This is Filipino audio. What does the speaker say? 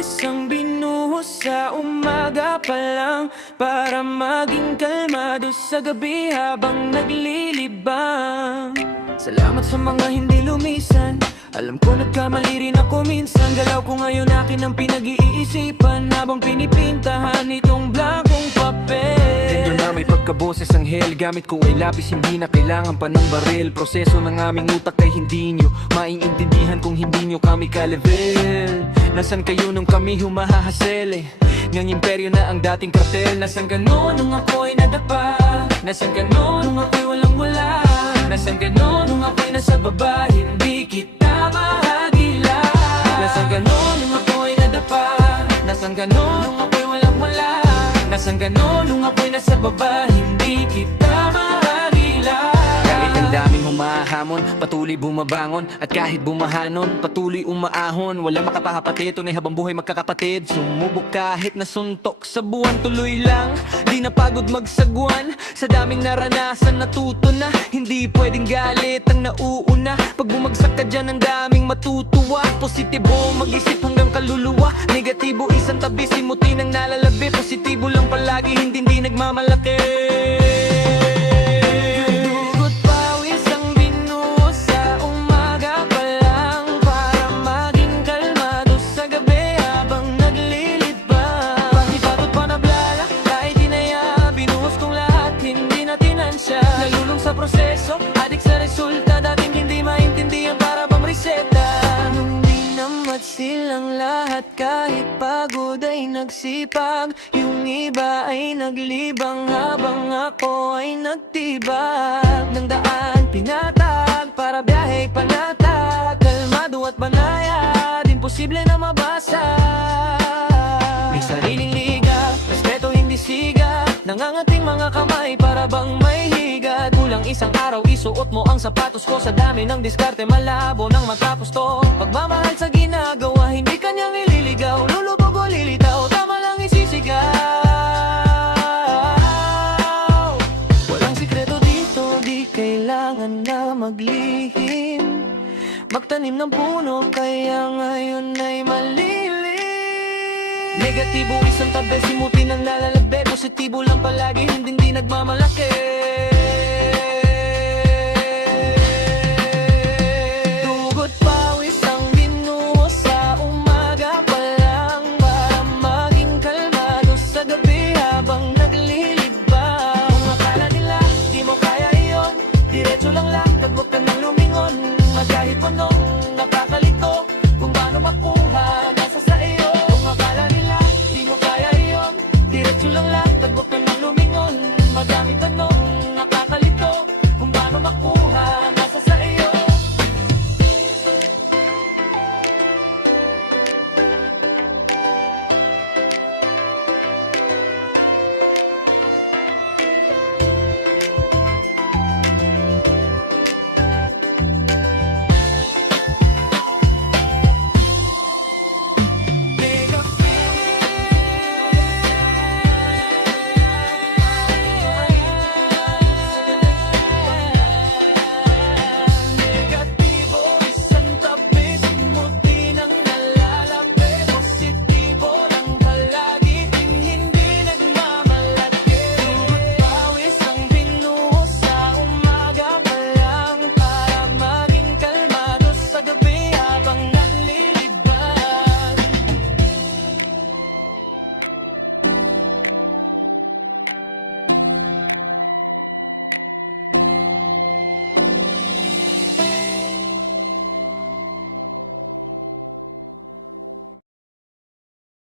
pawis ang binuhos sa umaga pa lang, para maging kalmado sa gabi habang naglilibang. Salamat sa mga hindi lumisan, alam ko nagkamali rin ako minsan. Galaw ko ngayon akin ang pinag-iisipan, habang pinipintahan itong blankong papel. Lendo na may pagkaboses ang hell, gamit ko ay lapis, hindi na kailangan pa ng baril. Proseso ng aming utak ay hindi nyo maiintindihan kung hindi nyo kami ka-level. Nasaan kayo nung kami humahahasel eh? Ngang imperyo na ang dating kartel. Nasaan ka noon nung ako'y nadapa? Nasaan ka noon nung ako'y walang wala? Nasaan ka noon nung ako'y nasa baba? Hindi kita mahagila. Nasaan ka noon nung ako'y nadapa? Nasaan ka noon nung ako'y walang wala? Nasaan ka noon nung ako'y nasa baba? Hindi kita mahagila. Kahit ang daming humahamon, patuloy bumabangon. At kahit bumahanon, patuloy umaahon. Walang makapahapatid, tunay habang buhay magkakapatid. Sumubok kahit nasuntok sa buwan, tuloy lang, di na pagod magsagwan. Sa daming naranasan natuto na, hindi pwedeng galit ang nauuna. Pag bumagsak ka dyan, ang daming matutuwa. Positibo mag-isip hanggang kaluluwa, negatibo isang tabi, simuti ng nalalabi. Positibo lang palagi, hindi nagmamalaki. Nalulung sa proseso, adik sa resulta, dating hindi maintindihan para bang reseta. Nung di namat silang lahat, kahit pagod ay nagsipag. Yung iba ay naglibang habang ako ay nagtibag. Ng daan pinatag para biyahe panatag, kalmado at banaya, din posible na mabasa. May sariling liga, respeto hindi siga, nangangating mga kamay para bang may higad. Kulang isang araw, isuot mo ang sapatos ko. Sa dami ng diskarte, malabo nang matapos to. Pagmamahal sa ginagawa, hindi kanyang ililigaw. Lulubog o lilitaw, tama lang isisigaw. Walang sikreto dito, di kailangan na maglihim. Magtanim ng puno, kaya ngayon ay malilim. Negatibo isang tabi, simuti ng lalalabi. Positibo lang palagi, hindi nagmamalaki.